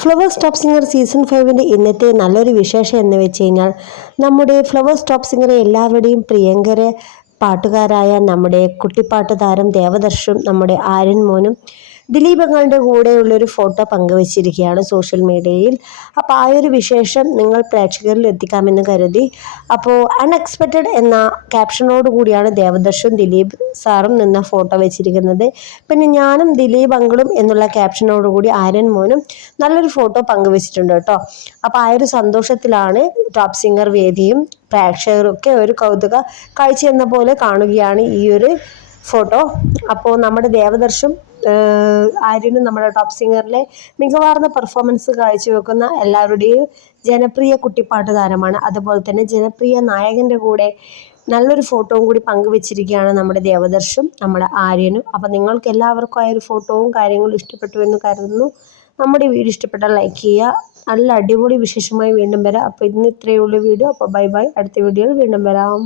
Flowers top singer season 5 ഇന്നത്തെ നല്ലൊരു വിശേഷം എന്ന് വെച്ച് കഴിഞ്ഞാൽ നമ്മുടെ ഫ്ലവേഴ്സ് ടോപ്പ് സിംഗറെ എല്ലാവരുടെയും പ്രിയങ്കര പാട്ടുകാരായ നമ്മുടെ കുട്ടിപ്പാട്ട് താരം ദേവദർശും നമ്മുടെ ആര്യൻ മോനും ദിലീപങ്ങളുടെ കൂടെയുള്ളൊരു ഫോട്ടോ പങ്കുവച്ചിരിക്കുകയാണ് സോഷ്യൽ മീഡിയയിൽ. അപ്പോൾ ആ ഒരു വിശേഷം നിങ്ങൾ പ്രേക്ഷകരിൽ എത്തിക്കാമെന്ന് കരുതി. അപ്പോൾ അൺഎക്സ്പെക്റ്റഡ് എന്ന ക്യാപ്ഷനോട് കൂടിയാണ് ദേവദർശും ദിലീപ് സാറും നിന്ന ഫോട്ടോ വെച്ചിരിക്കുന്നത്. പിന്നെ ഞാനും ദിലീപ് അങ്കിളും എന്നുള്ള ക്യാപ്ഷനോട് കൂടി ആര്യൻ മോനും നല്ലൊരു ഫോട്ടോ പങ്കുവച്ചിട്ടുണ്ട് കേട്ടോ. അപ്പോൾ ആ ഒരു സന്തോഷത്തിലാണ് ടോപ്പ് സിംഗർ വേദിയും പ്രേക്ഷകരൊക്കെ ഒരു കൗതുക കാഴ്ച എന്ന പോലെ കാണുകയാണ് ഈ ഒരു ഫോട്ടോ. അപ്പോൾ നമ്മുടെ ദേവദർശും ആര്യനും നമ്മുടെ ടോപ്പ് സിംഗറിലെ മികവാർന്ന പെർഫോമൻസ് കാഴ്ചവെക്കുന്ന എല്ലാവരുടെയും ജനപ്രിയ കുട്ടിപ്പാട്ട് താരമാണ്. അതുപോലെ തന്നെ ജനപ്രിയ നായകൻ്റെ കൂടെ നല്ലൊരു ഫോട്ടോയും കൂടി പങ്കുവെച്ചിരിക്കുകയാണ് നമ്മുടെ ദേവദർശും നമ്മുടെ ആര്യനും. അപ്പം നിങ്ങൾക്ക് എല്ലാവർക്കും ആ ഒരു ഫോട്ടോവും കാര്യങ്ങളും ഇഷ്ടപ്പെട്ടു എന്ന് കരുതുന്നു. നമ്മുടെ വീഡിയോ ഇഷ്ടപ്പെട്ടാൽ ലൈക്ക് ചെയ്യുക. നല്ല അടിപൊളി വിശേഷമായി വീണ്ടും വരാം. അപ്പോൾ ഇന്ന് ഇത്രയേ ഉള്ളൂ വീഡിയോ. അപ്പോൾ ബൈ ബൈ. അടുത്ത വീഡിയോയിൽ വീണ്ടും വരാം.